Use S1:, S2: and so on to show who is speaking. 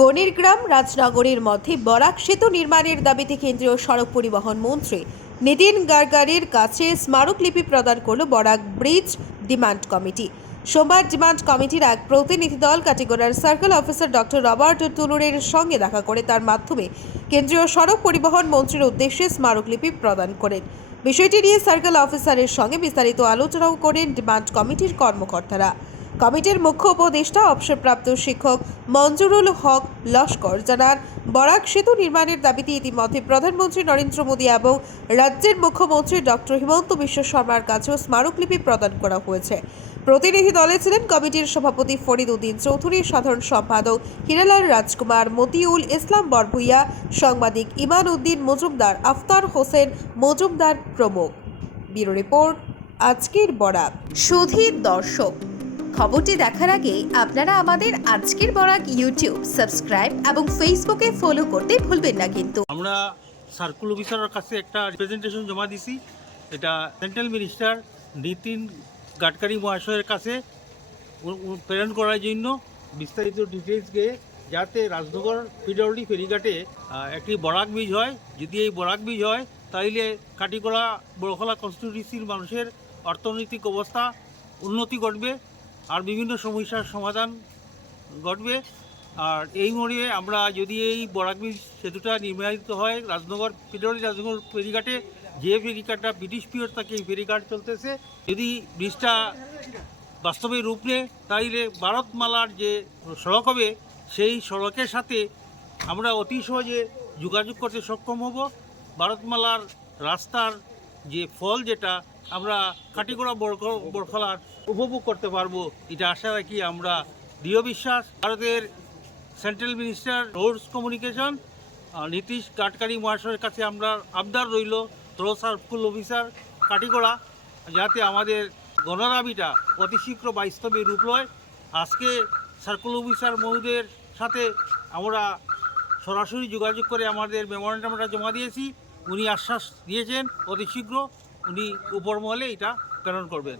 S1: গণির গ্রাম রাজনগরের মধ্যে বরাক সেতু নির্মাণের দাবিতে কেন্দ্রীয় সড়ক পরিবহন মন্ত্রী নীতিন গাডকারির কাছে স্মারকলিপি প্রদান করল বরাক ব্রিজ ডিমান্ড কমিটি। সোমবার ডিমান্ড কমিটির এক প্রতিনিধি দল কাটিগড়ার সার্কেল অফিসার ডক্টর রবার্ট টুলুরের সঙ্গে দেখা করে তার মাধ্যমে কেন্দ্রীয় সড়ক পরিবহন মন্ত্রীর উদ্দেশ্যে স্মারকলিপি প্রদান করেন। বিষয়টি নিয়ে সার্কেল অফিসারের সঙ্গে বিস্তারিত আলোচনাও করেন ডিমান্ড কমিটির কর্মকর্তারা। কমিটির মুখ্য উপদেষ্টা অবসরপ্রাপ্ত শিক্ষক মঞ্জুরুল হক লস্কর জানান, বরাক সেতু নির্মাণের দাবিতে ইতিমধ্যে প্রধানমন্ত্রী নরেন্দ্র মোদী এবং রাজ্যের মুখ্যমন্ত্রী ডক্টর হিমন্ত বিশ্ব শর্মার কাছেও স্মারকলিপি প্রদান করা হয়েছে। প্রতিনিধি দলে ছিলেন কমিটির সভাপতি ফরিদ উদ্দিন চৌধুরী, সাধারণ সম্পাদক হিরালাল রাজকুমার, মতিউল ইসলাম বরভুইয়া, সাংবাদিক ইমান উদ্দিন মজুমদার, আফতার হোসেন মজুমদার প্রমুখ। ব্যুরো রিপোর্ট, আজকের বরাক। সুধীর দর্শক। খবরটি দেখার আগে আপনারা আমাদের আজকের বরাক ইউটিউব সাবস্ক্রাইব এবং ফেসবুকে ফলো করতে ভুলবেন না কিন্তু।
S2: আমরা সার্কুল অফিসারের কাছে একটা রিপ্রেজেন্টেশন জমা দিছি। এটা সেন্ট্রাল মিনিস্টার নীতিন গাডকারি মহাশয়ের কাছে প্রেরণ করার জন্য বিস্তারিত ডিটেলস গিয়ে যাতে রাজনগর পিডব্লিউডি ফেরিঘাটে একটি বরাক বীজ হয়। যদি এই বরাক বীজ হয়, তাইলে কাটিগড়া বড়খলা কনস্টিটিউন্সির মানুষের অর্থনৈতিক অবস্থা উন্নতি ঘটবে। আর বিভিন্ন সমস্যার সমাধান ঘটবে। আর এই মোড়ে আমরা যদি এই বরাক ব্রিজ সেতুটা নির্মাণিত হয়, রাজনগর পিডলি রাজনগর ফেরিঘাটে, যে ফেরিঘাটটা ব্রিটিশ পিরিয়ড থেকে এই ফেরিঘাট চলতেছে, যদি ব্রিজটা বাস্তবে রূপ নেয়, তাইলে ভারতমালার যে সড়ক হবে, সেই সড়কের সাথে আমরা অতি সহজে যোগাযোগ করতে সক্ষম হব। ভারতমালার রাস্তার যে ফল যেটা আমরা কাটিগোড়া বরখ- বরখলার উপভোগ করতে পারব, এটা আশা রাখি আমরা দৃঢ় বিশ্বাস। ভারতের central minister roads communication Nitish Gadkari মহাশয়ের কাছে আমরা আবদার রইল থ্রো সার্কুল অফিসার কাটিগোড়া যাতে আমাদের গণদাবিটা অতি শীঘ্র বাস্তবে রূপ লয়। আজকে সার্কুল অফিসার মহোদয়ের সাথে আমরা সরাসরি যোগাযোগ করে আমাদের মেমোরেন্ডামটা জমা দিয়েছি। উনি আশ্বাস দিয়েছেন অতি শীঘ্র উনি উপর মহলে এটা প্রেরণ করবেন।